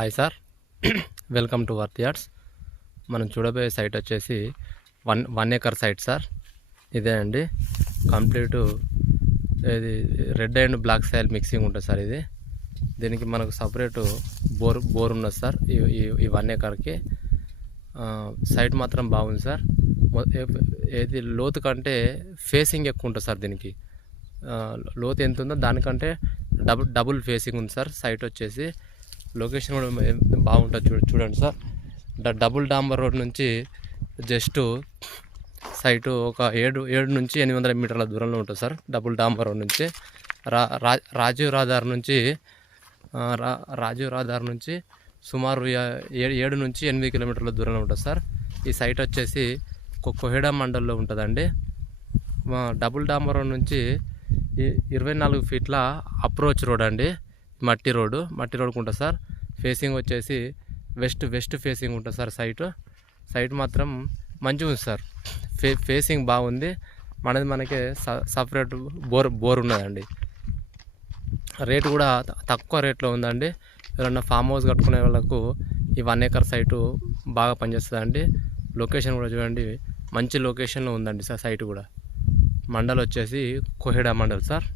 Hi sir, welcome to worth yards. మనం చూడబోయే site వచ్చేసి వన్ ఎకర్ సైట్ సార్. ఇదే అండి కంప్లీట్. ఇది red and black soil mixing ఉంటుంది సార్. దీనికి మనకు సపరేటు బోర్ ఉన్నది సార్. ఈ 1 ఎకర్కి సైట్ మాత్రం బాగుంది సార్. ఏది లోతు కంటే ఫేసింగ్ ఎక్కువ ఉంటుంది సార్. దీనికి లోతు ఎంత ఉందో దానికంటే డబుల్ ఫేసింగ్ ఉంది సార్. సైట్ వచ్చేసి లొకేషన్ కూడా బాగుంటుంది. చూడండి సార్. డబుల్ డాంబర్ రోడ్ నుంచి జస్ట్ సైటు ఒక 7 నుంచి 800 మీటర్ల దూరంలో ఉంటుంది సార్. డబుల్ డాంబర్ రోడ్ నుంచి రాజీవ్ రహదారి నుంచి సుమారు 7 నుంచి 8 కిలోమీటర్ల దూరంలో ఉంటుంది సార్. ఈ సైట్ వచ్చేసి కొహెడా మండల్లో ఉంటుందండి. డబుల్ డాంబర్ రోడ్ నుంచి 24 ఫీట్ల అప్రోచ్ రోడ్ అండి. మట్టి రోడ్డు ఉంటుంది సార్. ఫేసింగ్ వచ్చేసి వెస్ట్ ఫేసింగ్ ఉంటుంది సార్. సైట్ మాత్రం మంచిగా ఉంది సార్. ఫేసింగ్ బాగుంది. మనకి సపరేట్ బోర్ ఉన్నదండి. రేటు కూడా తక్కువ రేట్లో ఉందండి. ఎవరన్నా ఫామ్ హౌస్ కట్టుకునే వాళ్ళకు ఈ 1 ఎకర్ సైటు బాగా పనిచేస్తుందండి. లొకేషన్ కూడా చూడండి, మంచి లొకేషన్లో ఉందండి సార్. సైట్ కూడా మండల్ వచ్చేసి కొహెడా మండల్ సార్.